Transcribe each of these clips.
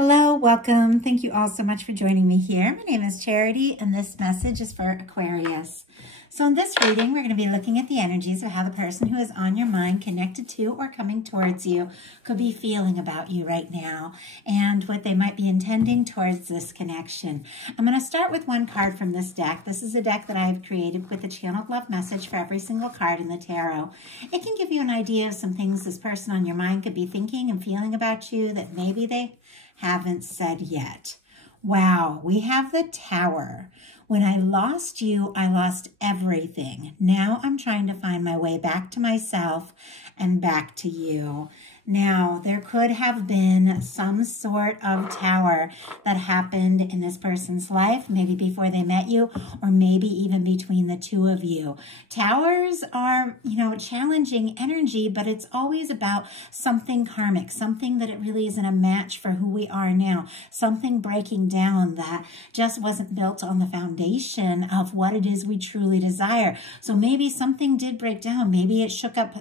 Hello, welcome. Thank you all so much for joining me here. My name is Charity, and this message is for Aquarius. So in this reading, we're going to be looking at the energies of how the person who is on your mind, connected to or coming towards you, could be feeling about you right now, and what they might be intending towards this connection. I'm going to start with one card from this deck. This is a deck that I've created with a channeled love message for every single card in the tarot. It can give you an idea of some things this person on your mind could be thinking and feeling about you that maybe they haven't said yet. Wow, we have the Tower. When I lost you, I lost everything. Now I'm trying to find my way back to myself and back to you. Now, there could have been some sort of tower that happened in this person's life, maybe before they met you, or maybe even between the two of you. Towers are, challenging energy, but it's always about something karmic, something that it really isn't a match for who we are now, something breaking down that just wasn't built on the foundation of what it is we truly desire. So maybe something did break down. Maybe it shook up,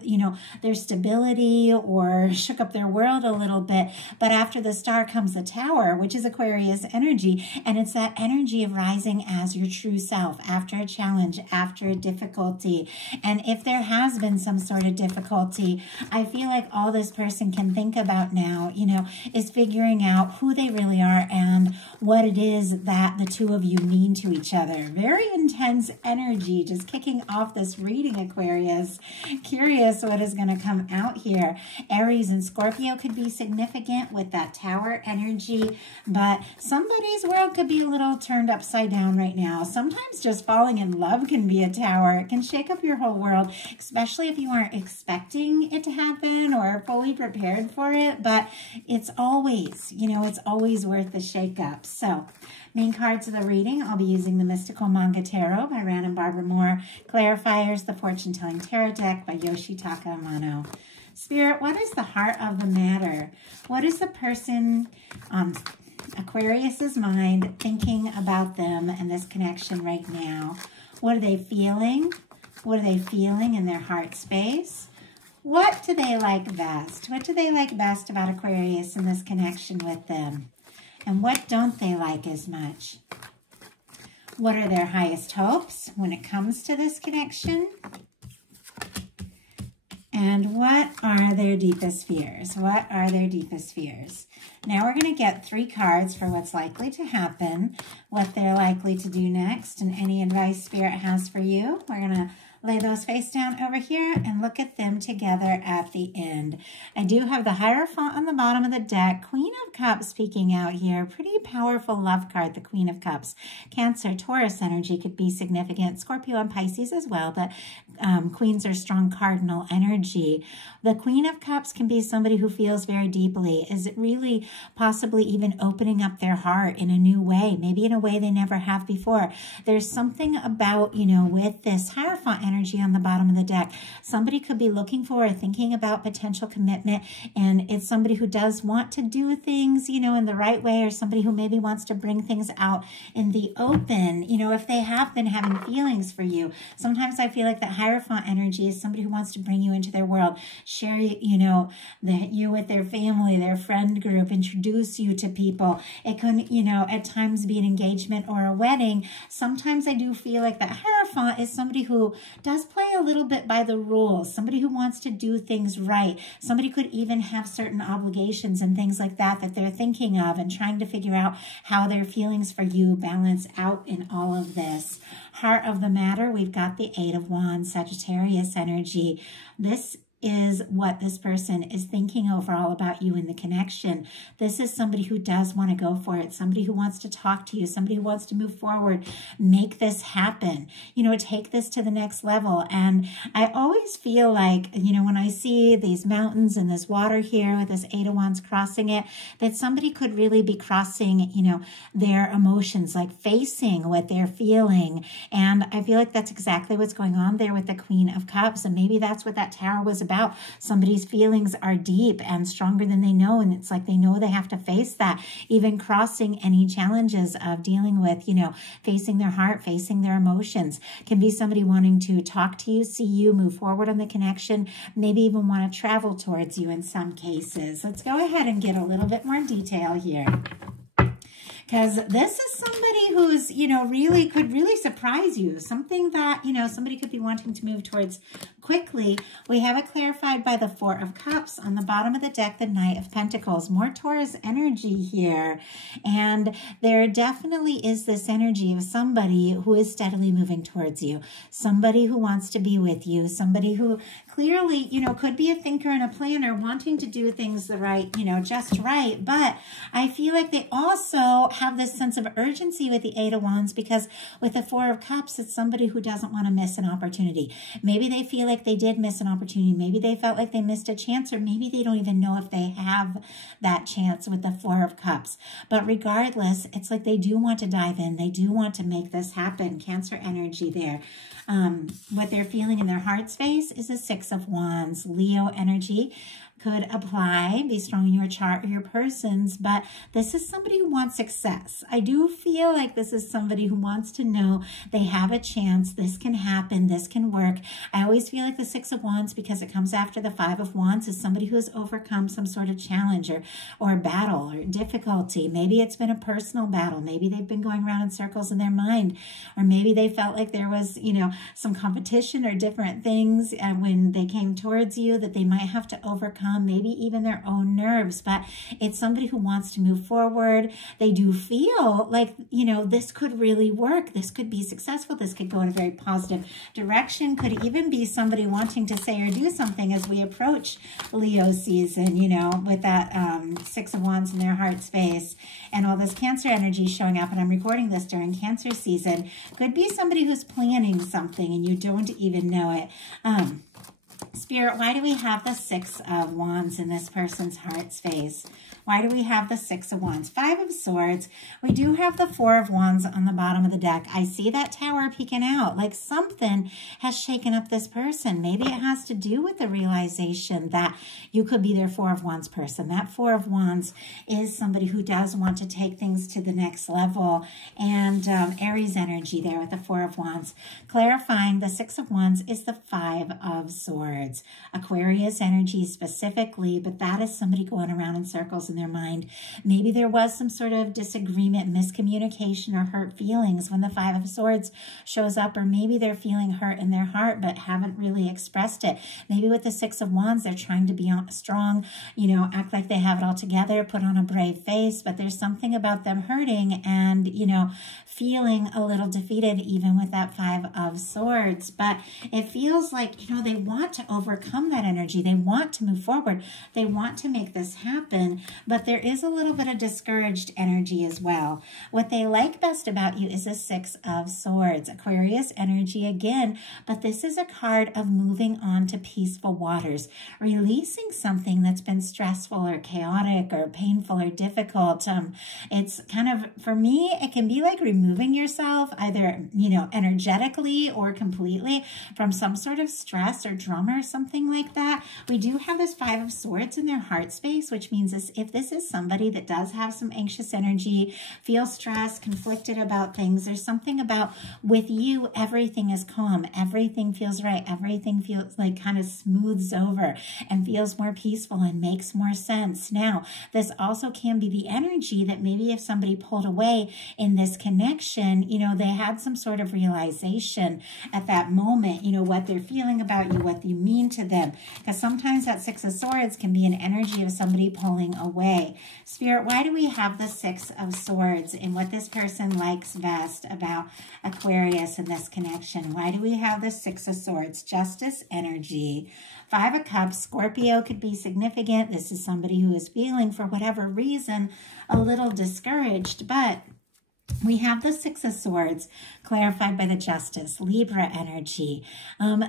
their stability or shook up their world a little bit. But after the star comes the Tower, which is Aquarius energy, and it's that energy of rising as your true self after a challenge, after a difficulty. And if there has been some sort of difficulty, I feel like all this person can think about now, is figuring out who they really are and what it is that the two of you mean to each other. Very intense energy just kicking off this reading, Aquarius. Curious what is going to come out here. Aries and Scorpio could be significant with that Tower energy, but somebody's world could be a little turned upside down right now. Sometimes just falling in love can be a tower. It can shake up your whole world, especially if you aren't expecting it to happen or fully prepared for it, but it's always, it's always worth the shake-up. So, main cards of the reading, I'll be using the Mystical Manga Tarot by Rand and Barbara Moore, Clarifiers, the Fortune Telling Tarot deck by Yoshitaka Amano. Spirit, what is the heart of the matter? What is the person on Aquarius's mind thinking about them and this connection right now? What are they feeling? What are they feeling in their heart space? What do they like best? What do they like best about Aquarius and this connection with them? And what don't they like as much? What are their highest hopes when it comes to this connection? And what are their deepest fears? What are their deepest fears? Now we're going to get 3 cards for what's likely to happen, what they're likely to do next, and any advice Spirit has for you. We're going to lay those face down over here and look at them together at the end. I do have the Hierophant on the bottom of the deck. Queen of Cups peeking out here. Pretty powerful love card, the Queen of Cups. Cancer, Taurus energy could be significant. Scorpio and Pisces as well, but queens are strong cardinal energy. The Queen of Cups can be somebody who feels very deeply. Is it really possibly even opening up their heart in a new way, maybe in a way they never have before? There's something about, with this Hierophant energy on the bottom of the deck. Somebody could be looking for or thinking about potential commitment, and it's somebody who does want to do things, in the right way, or somebody who maybe wants to bring things out in the open, if they have been having feelings for you. Sometimes I feel like that Hierophant energy is somebody who wants to bring you into their world, share, you with their family, their friend group, introduce you to people. It can, at times be an engagement or a wedding. Sometimes I do feel like that Hierophant is somebody who does play a little bit by the rules, somebody who wants to do things right. Somebody could even have certain obligations and things like that they're thinking of and trying to figure out how their feelings for you balance out in all of this. Heart of the matter, we've got the 8 of Wands, Sagittarius energy. This is what this person is thinking overall about you in the connection. This is somebody who does want to go for it, somebody who wants to talk to you, somebody who wants to move forward, make this happen, take this to the next level. And I always feel like, when I see these mountains and this water here with this 8 of Wands crossing it, that somebody could really be crossing, their emotions, like facing what they're feeling. And I feel like that's exactly what's going on there with the Queen of Cups. And maybe that's what that Tower was about. Somebody's feelings are deep and stronger than they know, and it's like they know they have to face that, even crossing any challenges of dealing with, you know, facing their heart, facing their emotions. Can be somebody wanting to talk to you, see you, move forward on the connection, maybe even want to travel towards you in some cases. Let's go ahead and get a little bit more detail here. Because this is somebody who's, you know, could really surprise you. Something that, you know, somebody could be wanting to move towards quickly. We have it clarified by the Four of Cups. On the bottom of the deck, the Knight of Pentacles. More Taurus energy here. And there definitely is this energy of somebody who is steadily moving towards you. Somebody who wants to be with you. Somebody who clearly, you know, could be a thinker and a planner, wanting to do things the right, you know, just right. But I feel like they also have this sense of urgency with the Eight of Wands, because with the Four of Cups, it's somebody who doesn't want to miss an opportunity. Maybe they feel like they did miss an opportunity. Maybe they felt like they missed a chance, or maybe they don't even know if they have that chance with the Four of Cups. But regardless, it's like they do want to dive in. They do want to make this happen. Cancer energy there. What they're feeling in their heart space is a Six of Wands. Leo energy could apply, be strong in your chart or your person's, but this is somebody who wants success. I do feel like this is somebody who wants to know they have a chance, this can happen, this can work. I always feel like the Six of Wands, because it comes after the Five of Wands, is somebody who has overcome some sort of challenge or battle or difficulty. Maybe it's been a personal battle. Maybe they've been going around in circles in their mind, or maybe they felt like there was, you know, some competition or different things when they came towards you that they might have to overcome, maybe even their own nerves. But it's somebody who wants to move forward. They do feel like, you know, this could really work. This could be successful. This could go in a very positive direction. Could even be somebody wanting to say or do something as we approach Leo season, you know, with that Six of Wands in their heart space and all this Cancer energy showing up. And I'm recording this during Cancer season. Could be somebody who's planning something and you don't even know it. Spirit, why do we have the Six of Wands in this person's heart space? Why do we have the Six of Wands? Five of Swords. We do have the Four of Wands on the bottom of the deck. I see that Tower peeking out, like something has shaken up this person. Maybe it has to do with the realization that you could be their Four of Wands person. That Four of Wands is somebody who does want to take things to the next level. And Aries energy there with the Four of Wands. Clarifying, the Six of Wands is the Five of Swords. Aquarius energy specifically, but that is somebody going around in circles in their mind. Maybe there was some sort of disagreement, miscommunication, or hurt feelings when the Five of Swords shows up, or maybe they're feeling hurt in their heart but haven't really expressed it. Maybe with the Six of Wands, they're trying to be strong, you know, act like they have it all together, put on a brave face, but there's something about them hurting and, you know, feeling a little defeated even with that Five of Swords. But it feels like, you know, they want to overcome that energy. They want to move forward. They want to make this happen, but there is a little bit of discouraged energy as well. What they like best about you is a Six of Swords. Aquarius energy again, but this is a card of moving on to peaceful waters, releasing something that's been stressful or chaotic or painful or difficult. It's kind of, for me, it can be like removing yourself either, you know, energetically or completely from some sort of stress or trauma or something like that. We do have this Five of Swords in their heart space, which means if this is somebody that does have some anxious energy, feels stressed, conflicted about things, there's something about with you, everything is calm, everything feels right, everything feels like kind of smooths over and feels more peaceful and makes more sense. Now, this also can be the energy that maybe if somebody pulled away in this connection, you know, they had some sort of realization at that moment, you know, what they're feeling about you, what you mean to them. Because sometimes that Six of Swords can be an energy of somebody pulling away. Spirit, why do we have the Six of Swords and what this person likes best about Aquarius and this connection? Why do we have the Six of Swords? Justice energy. Five of Cups, Scorpio could be significant. This is somebody who is feeling, for whatever reason, a little discouraged, but We have the Six of Swords clarified by the Justice, Libra energy.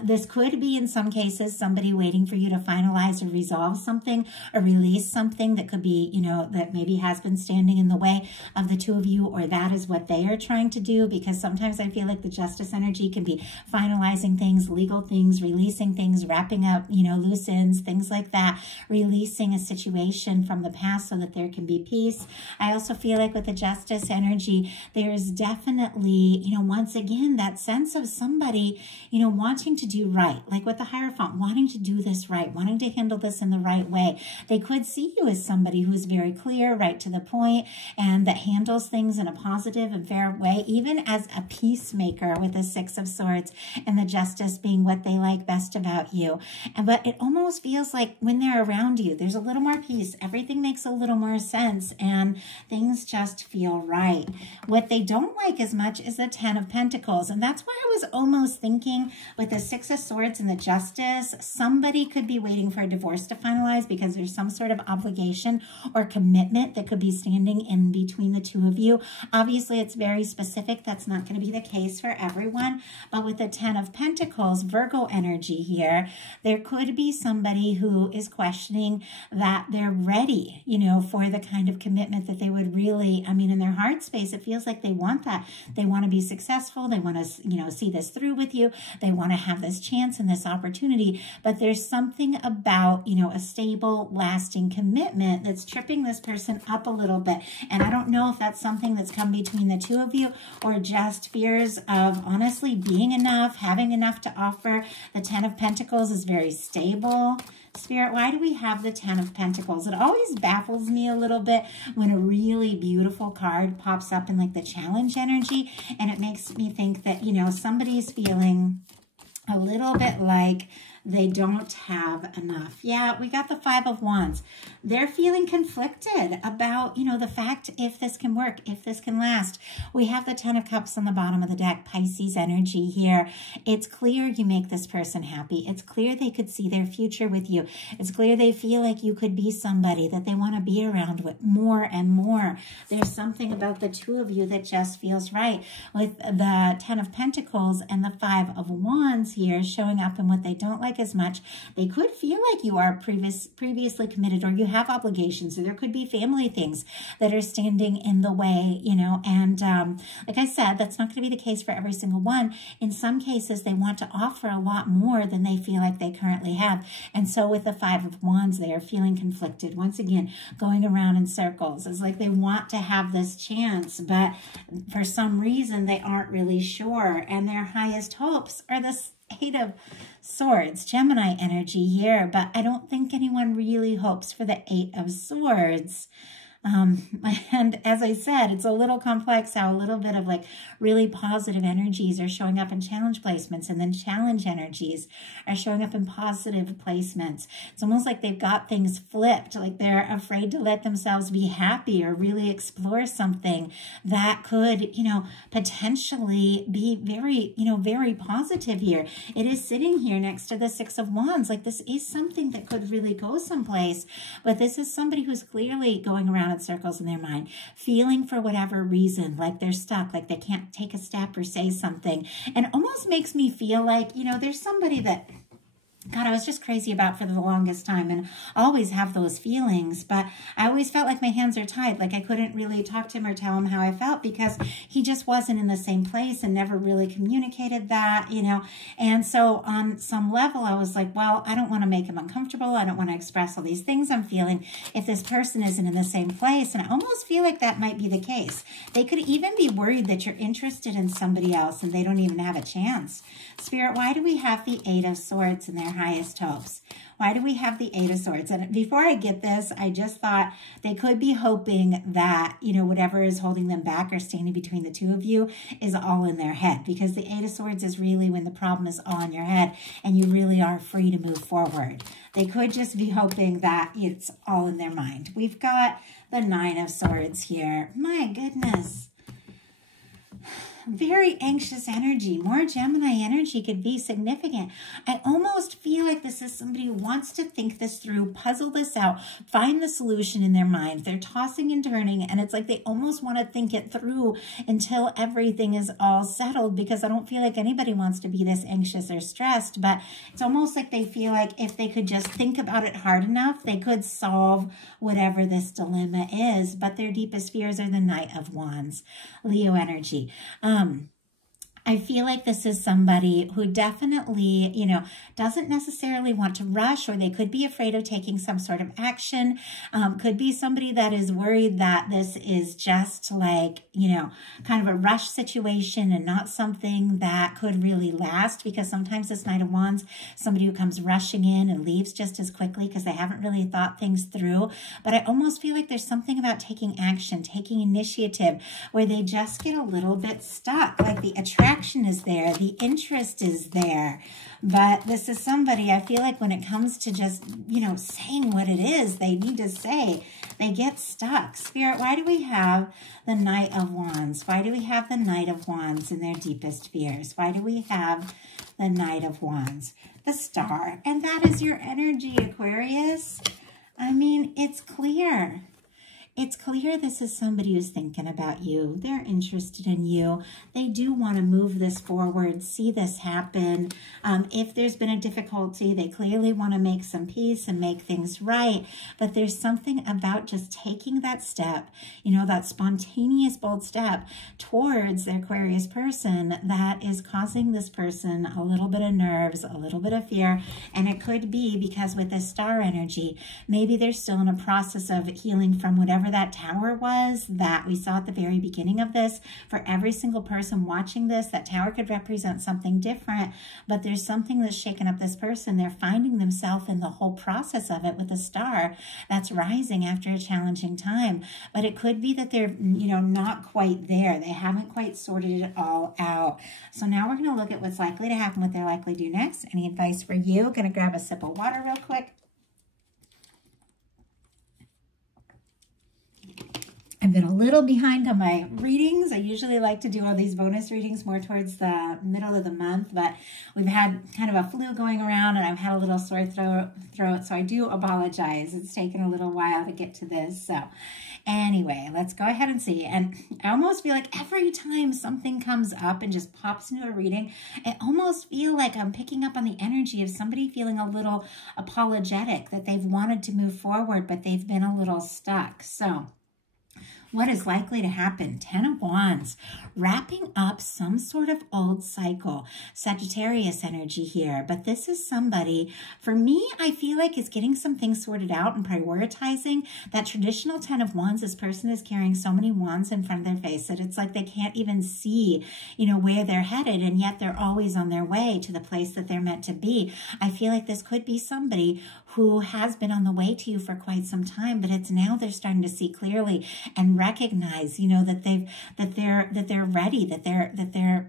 This could be, in some cases, somebody waiting for you to finalize or resolve something or release something that could be, you know, that maybe has been standing in the way of the two of you, or that is what they are trying to do, because sometimes I feel like the Justice energy can be finalizing things, legal things, releasing things, wrapping up, you know, loose ends, things like that, releasing a situation from the past so that there can be peace. I also feel like with the Justice energy, there's definitely, you know, once again, that sense of somebody, you know, wanting to do right, like with the Hierophant, wanting to do this right, wanting to handle this in the right way. They could see you as somebody who's very clear, right to the point, and that handles things in a positive and fair way, even as a peacemaker with the Six of Swords and the Justice being what they like best about you. But it almost feels like when they're around you, there's a little more peace. Everything makes a little more sense, and things just feel right. What they don't like as much is the Ten of Pentacles. And that's why I was almost thinking with the Six of Swords and the Justice, somebody could be waiting for a divorce to finalize because there's some sort of obligation or commitment that could be standing in between the two of you. Obviously, it's very specific. That's not going to be the case for everyone. But with the Ten of Pentacles, Virgo energy here, there could be somebody who is questioning that they're ready, you know, for the kind of commitment that they would really, I mean, in their heart space, it feels like they want that. They want to be successful. They want to, you know, see this through with you. They want to have this chance and this opportunity. But there's something about, you know, a stable, lasting commitment that's tripping this person up a little bit. And I don't know if that's something that's come between the two of you or just fears of honestly being enough, having enough to offer. The Ten of Pentacles is very stable. Spirit, why do we have the Ten of Pentacles? It always baffles me a little bit when a really beautiful card pops up in like the challenge energy, and it makes me think that, you know, somebody's feeling a little bit like they don't have enough. Yeah, we got the Five of Wands. They're feeling conflicted about, you know, the fact if this can work, if this can last. We have the Ten of Cups on the bottom of the deck, Pisces energy here. It's clear you make this person happy. It's clear they could see their future with you. It's clear they feel like you could be somebody that they want to be around with more and more. There's something about the two of you that just feels right. With the Ten of Pentacles and the Five of Wands here showing up in what they don't like as much, they could feel like you are previously committed, or you have obligations, or there could be family things that are standing in the way, you know, and like I said, that's not going to be the case for every single one. In some cases, they want to offer a lot more than they feel like they currently have, and so with the Five of Wands, they are feeling conflicted. Once again, going around in circles. It's like they want to have this chance, but for some reason, they aren't really sure, and their highest hopes are this Eight of Swords, Gemini energy here, but I don't think anyone really hopes for the Eight of Swords. And as I said, it's a little complex how a little bit of like really positive energies are showing up in challenge placements, and then challenge energies are showing up in positive placements. It's almost like they've got things flipped, like they're afraid to let themselves be happy or really explore something that could, you know, potentially be very, you know, very positive here. It is sitting here next to the Six of Wands. Like this is something that could really go someplace, but this is somebody who's clearly going around in circles in their mind, feeling for whatever reason, like they're stuck, like they can't take a step or say something. And it almost makes me feel like, you know, there's somebody that, God, I was just crazy about for the longest time, and I always have those feelings, but I always felt like my hands are tied, like I couldn't really talk to him or tell him how I felt because he just wasn't in the same place and never really communicated that, you know. And so on some level, I was like, well, I don't want to make him uncomfortable. I don't want to express all these things I'm feeling if this person isn't in the same place. And I almost feel like that might be the case. They could even be worried that you're interested in somebody else and they don't even have a chance. Spirit, why do we have the Eight of Swords in their highest hopes? Why do we have the Eight of Swords? And before I get this, I just thought they could be hoping that, you know, whatever is holding them back or standing between the two of you is all in their head, because the Eight of Swords is really when the problem is all in your head and you really are free to move forward. They could just be hoping that it's all in their mind. We've got the Nine of Swords here. My goodness. very anxious energy. More Gemini energy could be significant. I almost feel like this is somebody who wants to think this through, puzzle this out, find the solution in their mind. They're tossing and turning, and it's like they almost want to think it through until everything is all settled, because I don't feel like anybody wants to be this anxious or stressed, but it's almost like they feel like if they could just think about it hard enough, they could solve whatever this dilemma is. But their deepest fears are the Knight of Wands, Leo energy. I feel like this is somebody who definitely, you know, doesn't necessarily want to rush, or they could be afraid of taking some sort of action. Could be somebody that is worried that this is just like, you know, kind of a rush situation and not something that could really last, because sometimes this Knight of Wands, somebody who comes rushing in and leaves just as quickly because they haven't really thought things through. But I almost feel like there's something about taking action, taking initiative, where they just get a little bit stuck, like the attraction is there, the interest is there, but this is somebody, I feel like when it comes to just, you know, saying what it is they need to say, they get stuck. Spirit, why do we have the Knight of Wands? Why do we have the Knight of Wands in their deepest fears? Why do we have the Knight of Wands? The Star, and that is your energy, Aquarius. I mean, it's clear. It's clear this is somebody who's thinking about you. They're interested in you. They do want to move this forward, see this happen. If there's been a difficulty, they clearly want to make some peace and make things right. But there's something about just taking that step, you know, that spontaneous, bold step towards the Aquarius person that is causing this person a little bit of nerves, a little bit of fear. And it could be because with this Star energy, maybe they're still in a process of healing from whatever that tower was that we saw at the very beginning of this. For every single person watching this, that tower could represent something different, but there's something that's shaken up this person. They're finding themselves in the whole process of it with the Star that's rising after a challenging time. But it could be that they're, you know, not quite there. They haven't quite sorted it all out. So now we're going to look at what's likely to happen, what they're likely to do next. Any advice for you? Going to grab a sip of water real quick. I've been a little behind on my readings. I usually like to do all these bonus readings more towards the middle of the month, but we've had kind of a flu going around and I've had a little sore throat, so I do apologize. It's taken a little while to get to this. So anyway, let's go ahead and see. And I almost feel like every time something comes up and just pops into a reading, I almost feel like I'm picking up on the energy of somebody feeling a little apologetic, that they've wanted to move forward, but they've been a little stuck. So what is likely to happen? 10 of Wands, wrapping up some sort of old cycle. Sagittarius energy here, but this is somebody, for me, I feel like is getting some things sorted out and prioritizing. That traditional 10 of Wands, this person is carrying so many wands in front of their face that it's like they can't even see, you know, where they're headed, and yet they're always on their way to the place that they're meant to be. I feel like this could be somebody who has been on the way to you for quite some time, but it's now they're starting to see clearly and recognize, you know, that they're ready, that they're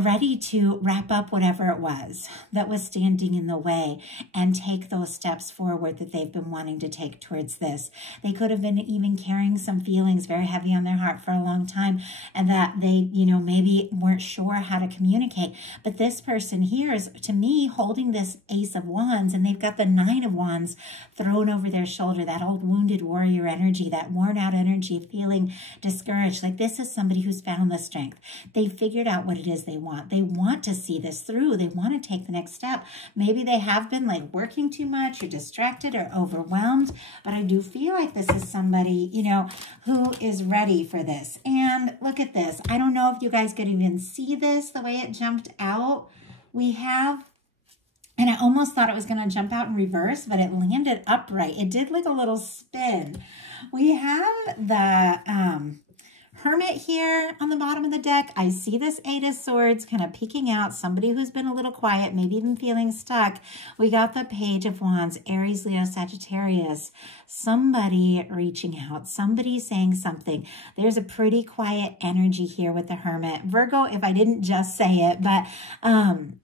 ready to wrap up whatever it was that was standing in the way and take those steps forward that they've been wanting to take towards this. They could have been even carrying some feelings very heavy on their heart for a long time, and that they, you know, maybe weren't sure how to communicate. But this person here is, to me, holding this Ace of Wands, and they've got the 9 of Wands thrown over their shoulder, that old wounded warrior energy, that worn out energy, feeling discouraged. Like this is somebody who's found the strength. They figured out what it is they want. They want to see this through. They want to take the next step. Maybe they have been like working too much or distracted or overwhelmed, but I do feel like this is somebody, you know, who is ready for this. And look at this. I don't know if you guys could even see this, the way it jumped out. We have, and I almost thought it was going to jump out in reverse, but it landed upright. It did like a little spin. We have the Hermit here on the bottom of the deck. I see this 8 of Swords kind of peeking out, somebody who's been a little quiet, maybe even feeling stuck. We got the Page of Wands, Aries, Leo, Sagittarius. Somebody reaching out, somebody saying something. There's a pretty quiet energy here with the Hermit. Virgo, if I didn't just say it, but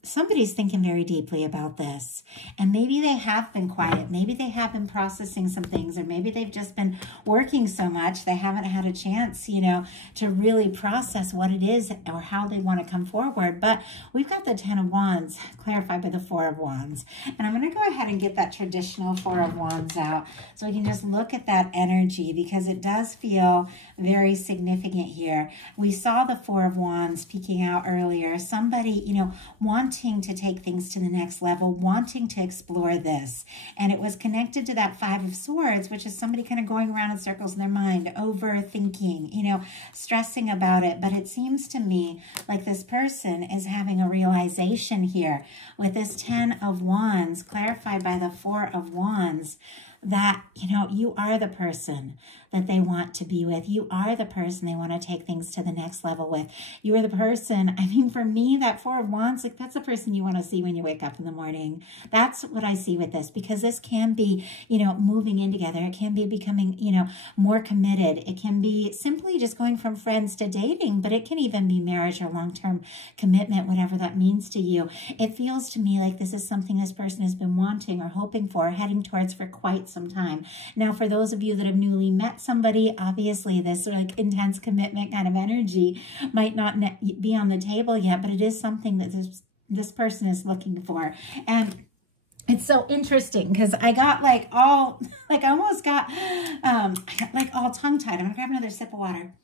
somebody's thinking very deeply about this. And maybe they have been quiet. Maybe they have been processing some things, or maybe they've just been working so much they haven't had a chance, you know, to really process what it is or how they want to come forward. But we've got the 10 of Wands clarified by the 4 of Wands. And I'm going to go ahead and get that traditional 4 of Wands out so we can just look at that energy, because it does feel very significant here. We saw the 4 of Wands peeking out earlier. Somebody, you know, wanting to take things to the next level, wanting to explore this. And it was connected to that 5 of Swords, which is somebody kind of going around in circles in their mind, overthinking, you know, stressing about it. But it seems to me like this person is having a realization here with this 10 of Wands clarified by the 4 of Wands, that, you know, you are the person that they want to be with. You are the person they want to take things to the next level with. You are the person, I mean, for me, that 4 of Wands, like that's the person you want to see when you wake up in the morning. That's what I see with this, because this can be, you know, moving in together. It can be becoming, you know, more committed. It can be simply just going from friends to dating, but it can even be marriage or long-term commitment, whatever that means to you. It feels to me like this is something this person has been wanting or hoping for, heading towards for quite some time. Now, for those of you that have newly met somebody, obviously this like intense commitment kind of energy might not be on the table yet, but it is something that this person is looking for. And it's so interesting because I got like all, like I almost got like all tongue-tied. I'm gonna grab another sip of water.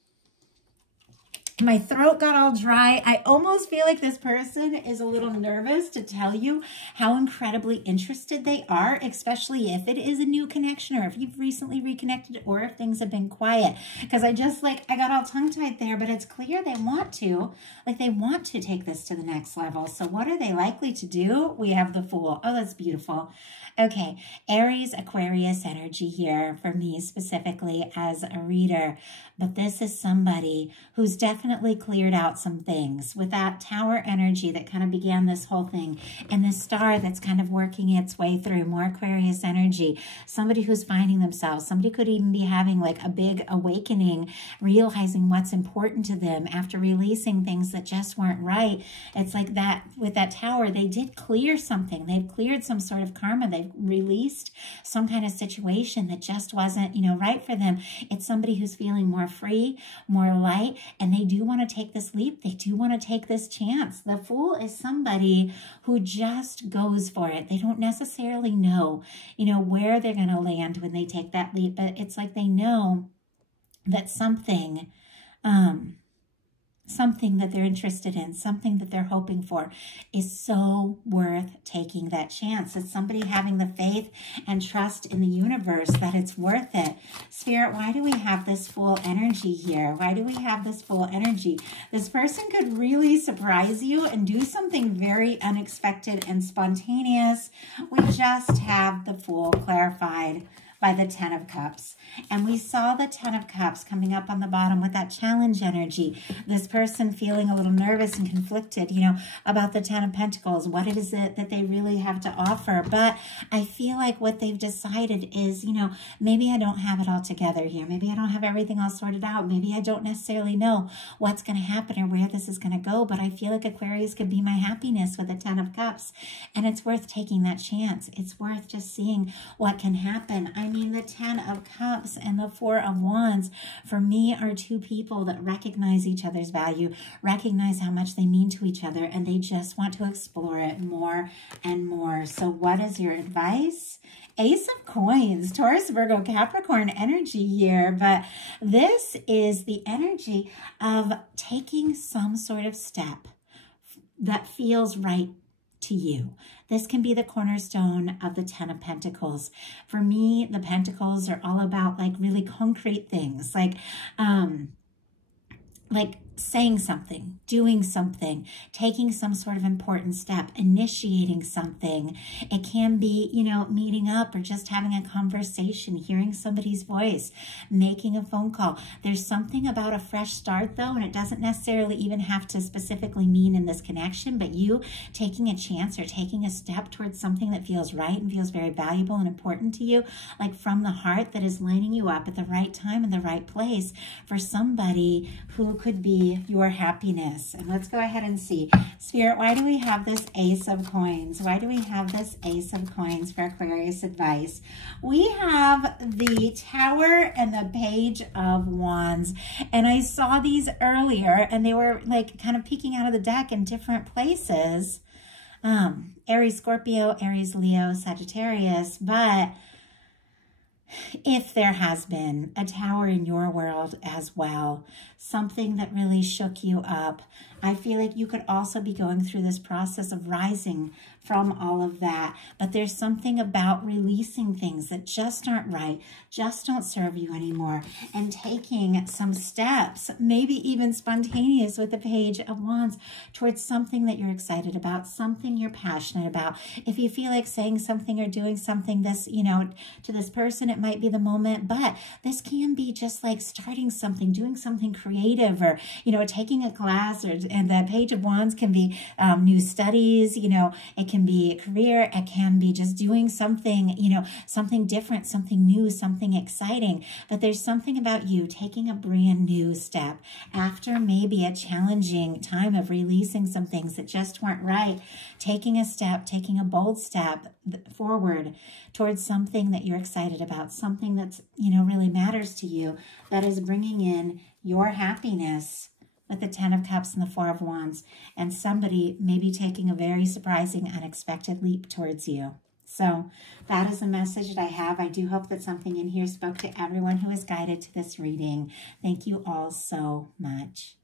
My throat got all dry. I almost feel like this person is a little nervous to tell you how incredibly interested they are, especially if it is a new connection or if you've recently reconnected or if things have been quiet. Because I got all tongue-tied there, but it's clear they want to take this to the next level. So what are they likely to do? We have the Fool. Oh, that's beautiful. Okay, Aries, Aquarius energy here for me specifically as a reader. But this is somebody who's definitely cleared out some things with that Tower energy that kind of began this whole thing, and this star that's kind of working its way through, more Aquarius energy. Somebody who's finding themselves. Somebody could even be having like a big awakening, realizing what's important to them after releasing things that just weren't right. It's like that with that Tower, they did clear something. They've cleared some sort of karma. They've released some kind of situation that just wasn't, you know, right for them. It's somebody who's feeling more free, more light, and they do want to take this leap. They do want to take this chance. The Fool is somebody who just goes for it. They don't necessarily know, you know, where they're going to land when they take that leap, but it's like they know that something that they're interested in, something that they're hoping for is so worth taking that chance. It's somebody having the faith and trust in the universe that it's worth it. Spirit, why do we have this Fool energy here? Why do we have this Fool energy? This person could really surprise you and do something very unexpected and spontaneous. We just have the Fool clarified by the 10 of Cups. And we saw the 10 of Cups coming up on the bottom with that challenge energy. This person feeling a little nervous and conflicted, you know, about the 10 of Pentacles. What is it that they really have to offer? But I feel like what they've decided is, you know, maybe I don't have it all together here. Maybe I don't have everything all sorted out. Maybe I don't necessarily know what's going to happen or where this is going to go. But I feel like Aquarius could be my happiness with the 10 of Cups. And it's worth taking that chance. It's worth just seeing what can happen. I mean, the 10 of Cups and the 4 of Wands, for me, are two people that recognize each other's value, recognize how much they mean to each other, and they just want to explore it more and more. So what is your advice? Ace of Coins, Taurus, Virgo, Capricorn energy here. But this is the energy of taking some sort of step that feels right to you. This can be the cornerstone of the 10 of Pentacles. For me, the Pentacles are all about like really concrete things, like saying something, doing something, taking some sort of important step, initiating something. It can be, you know, meeting up or just having a conversation, hearing somebody's voice, making a phone call. There's something about a fresh start though, and it doesn't necessarily even have to specifically mean in this connection, but you taking a chance or taking a step towards something that feels right and feels very valuable and important to you, like from the heart, that is lining you up at the right time in the right place for somebody who could be be your happiness. And let's go ahead and see. Spirit, why do we have this Ace of Coins? Why do we have this Ace of Coins for Aquarius advice? We have the Tower and the Page of Wands. And I saw these earlier, and they were like kind of peeking out of the deck in different places. Aries, Scorpio, Aries, Leo, Sagittarius. But if there has been a tower in your world as well, something that really shook you up, I feel like you could also be going through this process of rising from all of that. But there's something about releasing things that just aren't right, just don't serve you anymore, and taking some steps, maybe even spontaneous with the Page of Wands, towards something that you're excited about, something you're passionate about. If you feel like saying something or doing something this, you know, to this person, it might be the moment, but this can be just like starting something, doing something creative, or, you know, taking a class, and the Page of Wands can be new studies, you know, it can be career, it can be just doing something, you know, something different, something new, something exciting. But there's something about you taking a brand new step after maybe a challenging time of releasing some things that just weren't right, taking a step, taking a bold step forward towards something that you're excited about, something that's, you know, really matters to you, that is bringing in your happiness with the 10 of Cups and the 4 of Wands, and somebody maybe taking a very surprising, unexpected leap towards you. So that is the message that I have. I do hope that something in here spoke to everyone who is guided to this reading. Thank you all so much.